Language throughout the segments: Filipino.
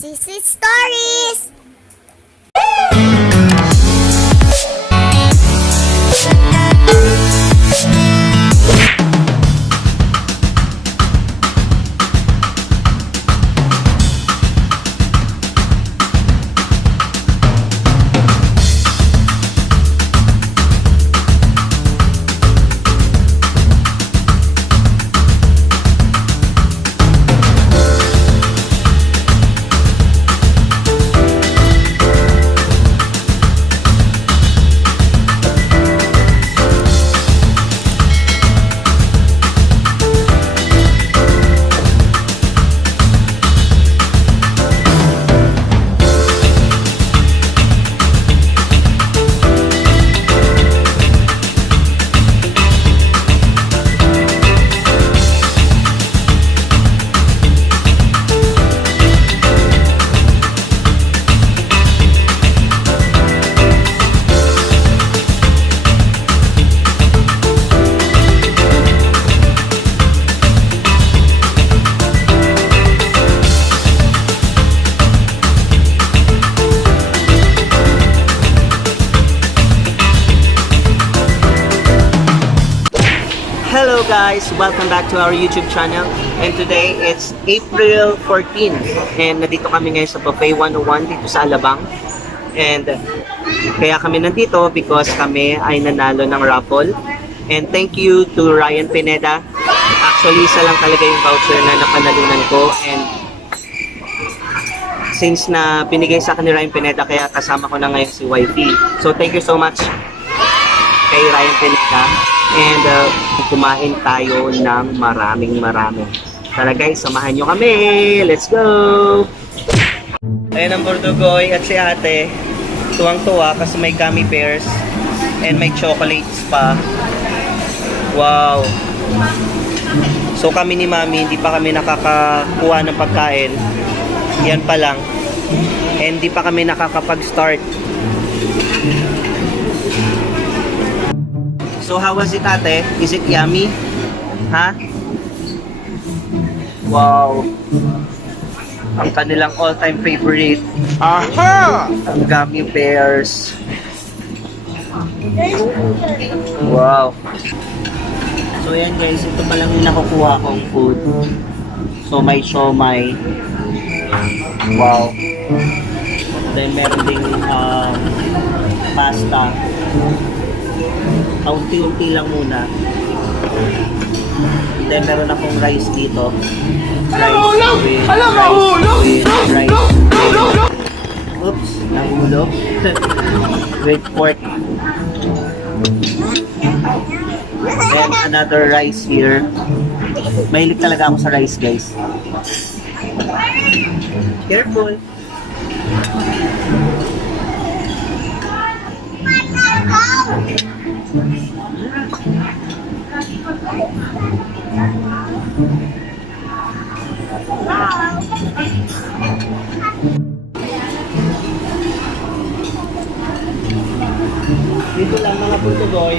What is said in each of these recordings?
ZiSy Stories! Hello guys, welcome back to our YouTube channel, and today it's April 14 and nandito kami ngayon sa Buffet 101 dito sa Alabang. And kaya kami nandito because kami ay nanalo ng raffle, and thank you to Ryan Pineda. Actually isa lang talaga yung voucher na napanalunan ko, and since na binigay sa akin ni Ryan Pineda, kaya kasama ko na ngayon si Wifey. So thank you so much kay Ryan Pineda. And kumain tayo ng maraming. Tara guys, samahan nyo kami. Let's go! Ayan ang Bordugoy at si ate. Tuwang-tuwa kasi may gummy bears and may chocolates pa. Wow! So kami ni Mami, hindi pa kami nakakakuha ng pagkain. Yan pa lang. And hindi pa kami nakakapag-start. So how was it, ate? Is it yummy? Ha? Wow! Ang kanilang all-time favorite. Aha! Ang gummy bears. Wow! So yan guys, ito pa lang yung nakukuha kong food. So may siomai. Wow! Then meron ding pasta. Unti-unti lang muna. Then meron akong rice dito. Oops, nahulog. With pork. Then another rice here. Mahilig talaga ako sa rice, guys. Careful. Dito lang mga Bordugoy.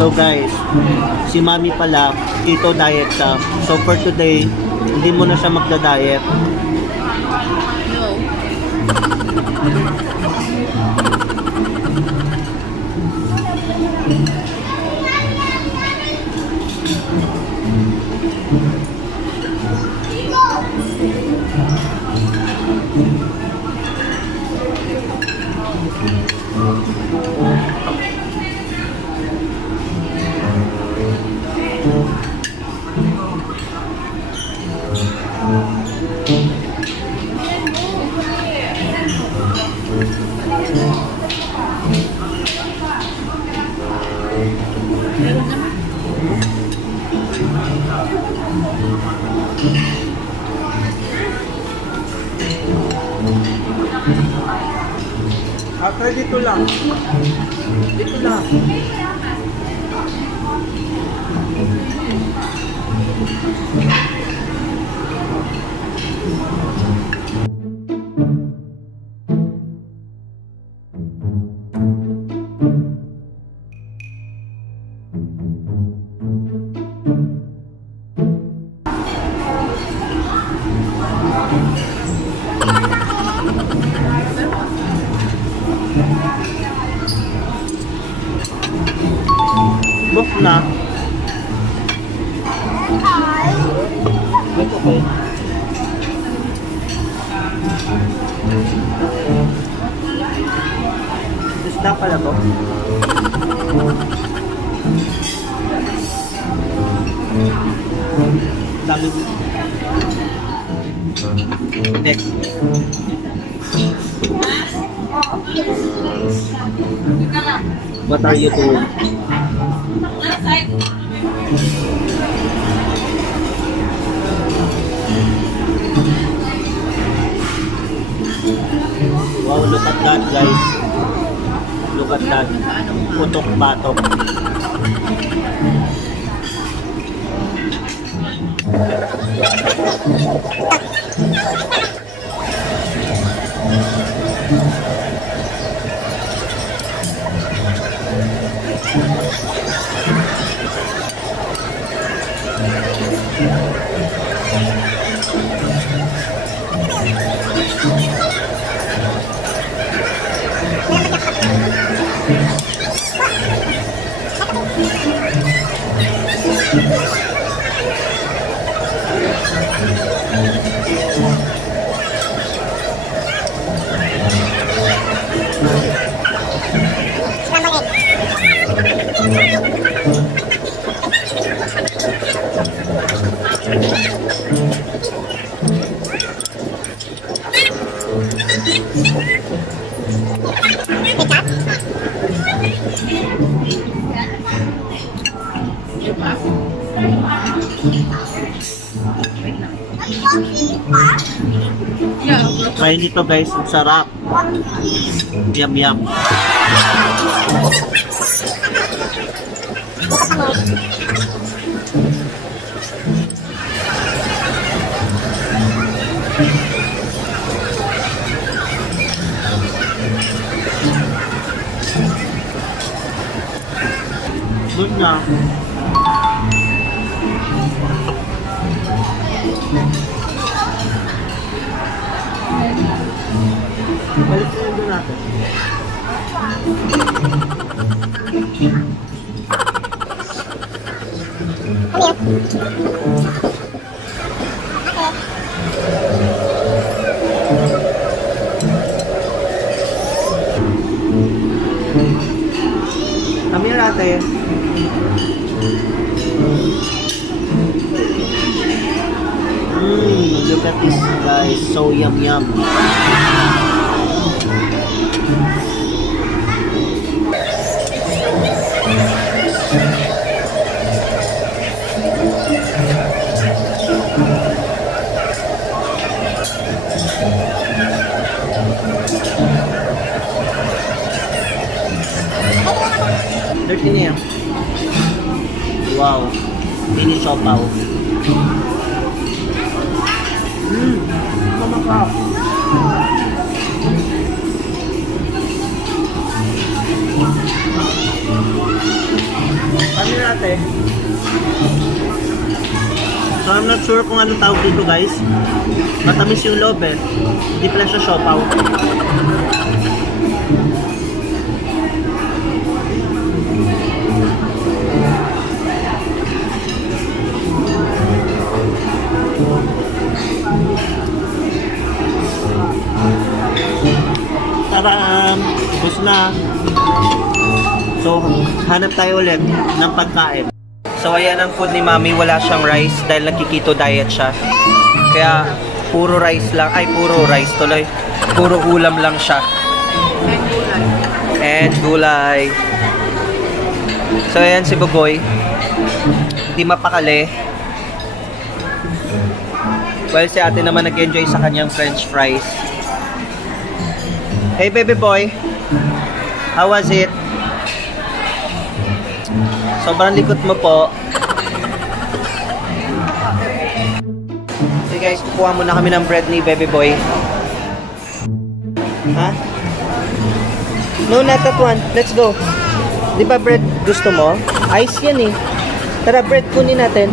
So guys, si Mami pala, keto diet siya. So for today, hindi mo na siya magda-diet. Ate, dito lang. Dito lang. Book na. Ito ko. Isda pala to. Dami. Next. What are you doing? Wow, look at that, guys. Look at that. Putok-batok. Try nito guys, ang sarap. Yum yum. Good na. Balik na yung natin. Kami natin. Look at this guys, so yum yum. Dirty na yan. Wow. Mini siopaw. Mamakap. Ano natin? So I'm not sure kung anong tawag dito guys. Matamis yung loob eh. Hindi pala siya siopaw. Taram! Bus na! So, hanap tayo ulit ng pagkain. So, ayan ang food ni Mami. Wala siyang rice dahil nagkikito diet siya. Kaya, puro rice lang. Ay, puro rice tuloy. Puro ulam lang siya. And gulay. So, ayan si Bugoy. Hindi mapakali. Well, si ate naman nag-enjoy sa kanyang french fries. Hey, baby boy. How was it? Sobrang likot mo po. So guys, kukuha muna kami ng bread ni Baby Boy. Ha? No, not that one. Let's go. Di ba bread gusto mo? Ice yan eh. Tara, bread kunin natin.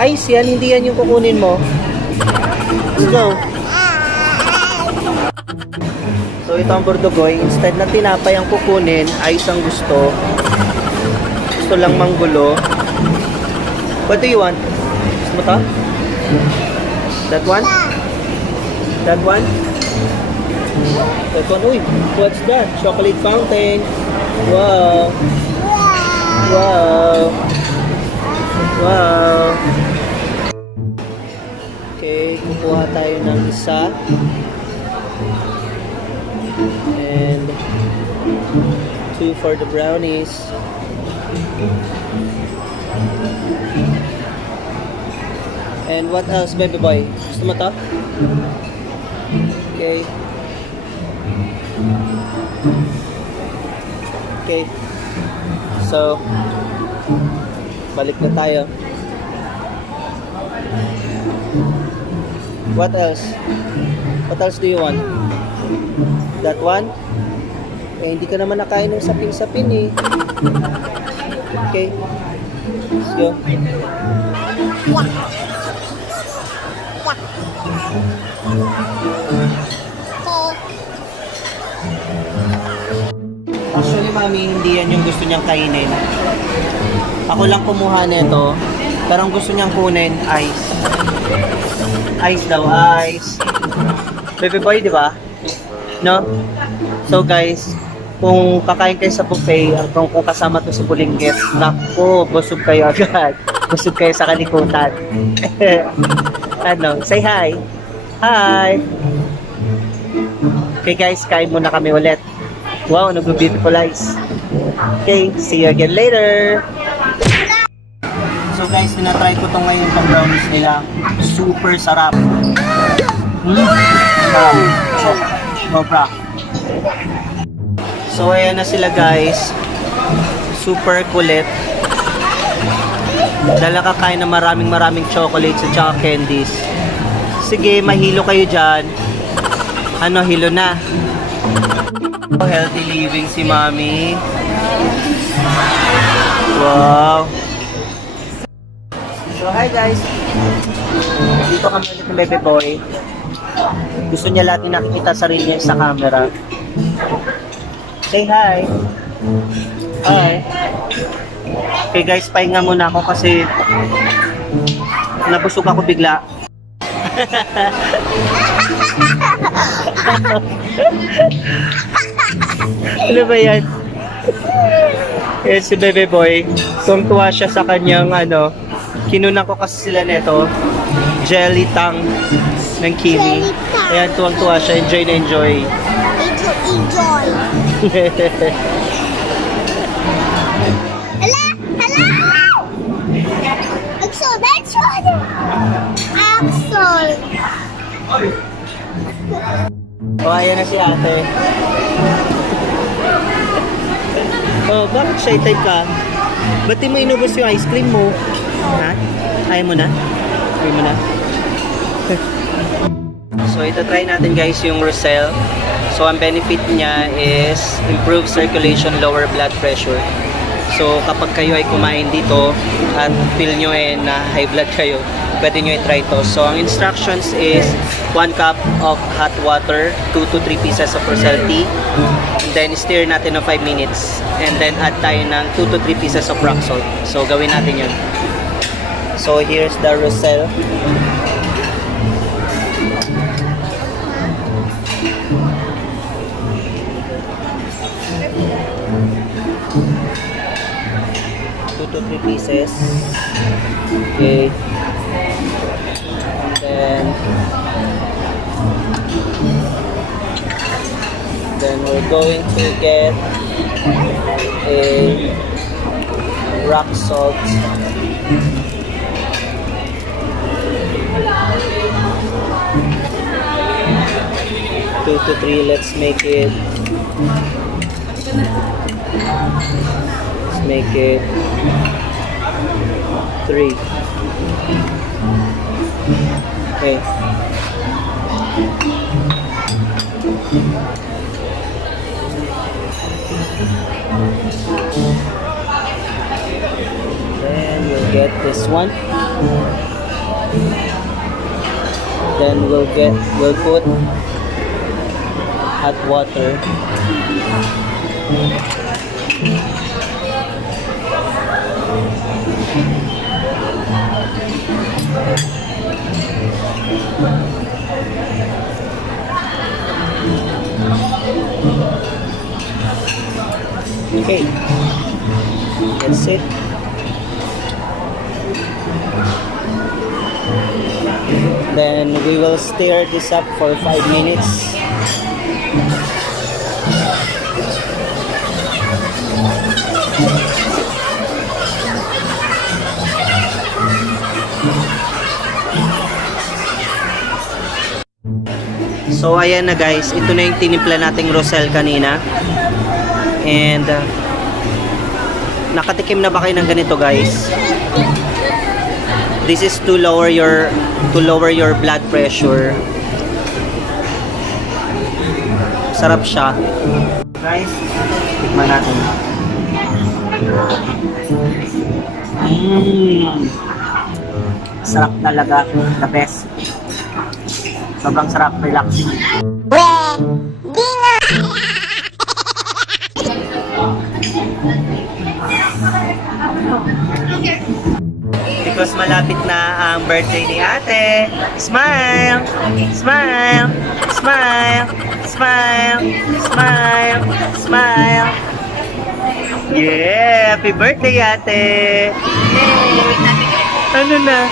Ice yan, hindi yan yung kukunin mo. Let's go. So ito ang burdugoy. Instead na tinapay ang kukunin, ice ang gusto. Gusto lang manggulo. What do you want? Gusto mo to? That one? That one? That one? Uy, what's that? Chocolate fountain. Wow. Wow. Wow. Okay, kukuha tayo ng isa. And 2 for the brownies. And what else, Baby Boy? Gusto mo to? Okay. Okay. So, balik na tayo. What else? What else do you want? That one? Eh, hindi ka naman nakain ng sapin-sapin eh. Okay. Let's go. Actually, Mami, hindi yan yung gusto niyang kainin. Ako lang kumuha nito. Pero ang gusto niyang kunin, ice. Ice daw, ice. Baby Boy, di ba? No? So guys, kung kakain kayo sa buffet, kung kasama to sa bulinggit, naku, busog kayo agad. Busog kayo sa kalikutan. Ano? Say hi. Hi. Okay guys, kain muna kami ulit. Wow, nag-beautiful eyes. Okay, see you again later. So guys, tinatry ko tong ngayon pang brownies nila. Super sarap. Sobra. So ayan na sila guys. Super kulit. Dala kakain na maraming chocolates at saka candies. Sige, mahilo kayo dyan. Ano, hilo na. Healthy living si Mami. Wow. So hi guys. Dito kami ulit ng Baby Boy. Gusto niya lahat yung nakikita sarili niya sa camera. Say hi. Hi. Okay guys, pahinga muna ako kasi nabusog ako bigla. Ano ba yan? Yan si Baby Boy. Tuwang-tuwa siya sa kanyang kinunan ko kasi sila neto. Jelly tang ng Kimi. Ayan, tuwang-tuwa siya. Enjoy na enjoy. Enjoy. Hello! Axel, that's one! Axel! Oh, ayan na si ate. Oh, bakit shy type ka? Ba't di mo inubos yung ice cream mo? Ha? Ayaw mo na? Ayaw mo na? So, ito try natin guys yung Roselle. So, ang benefit niya is improve circulation, lower blood pressure. So, kapag kayo ay kumain dito at feel nyo na high blood kayo, pwede nyo i-try to. So, ang instructions is 1 cup of hot water, 2 to 3 pieces of Roselle tea, and then stir natin ng 5 minutes. And then add tayo ng 2 to 3 pieces of rock salt. So, gawin natin yun. So, here's the Roselle. To 3 pieces. Okay. And then we're going to get a rock salt. 2 to 3, let's make it Let's make it 3. Okay. Then we'll get this one. Then we'll put hot water. Okay, that's it. Then we will stir this up for 5 minutes. So ayan na guys, ito na yung tinimpla nating rosel kanina. And nakatikim na ba kayo ng ganito guys? This is to lower your blood pressure. Sarap siya. Guys, tikman natin. Sarap talaga, the best. Sobrang sarap, relaxing. Because malapit na ang birthday ni ate. Smile! Smile! Smile! Smile! Smile! Smile! Yeah! Happy birthday ate! Ano na?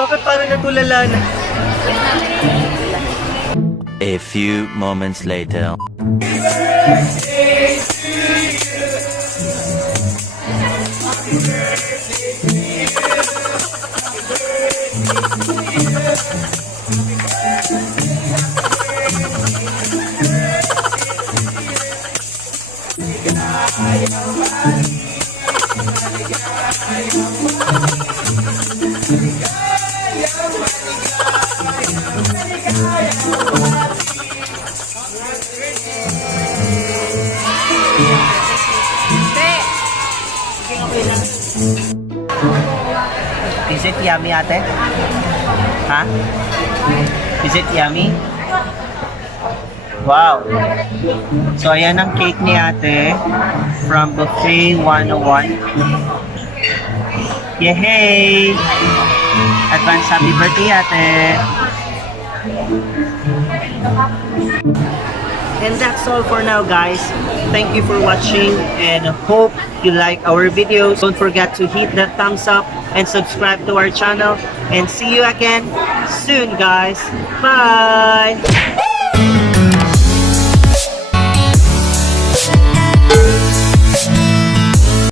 Bakit parang natulala na? A few moments later. Is it yummy, ate? Ha? Is it yummy? Wow! So, ayan ang cake ni ate from Buffet 101. Yehey! Advance happy birthday, ate! And that's all for now, guys. Thank you for watching and hope you like our videos. Don't forget to hit that thumbs up and subscribe to our channel. And see you again soon, guys. Bye!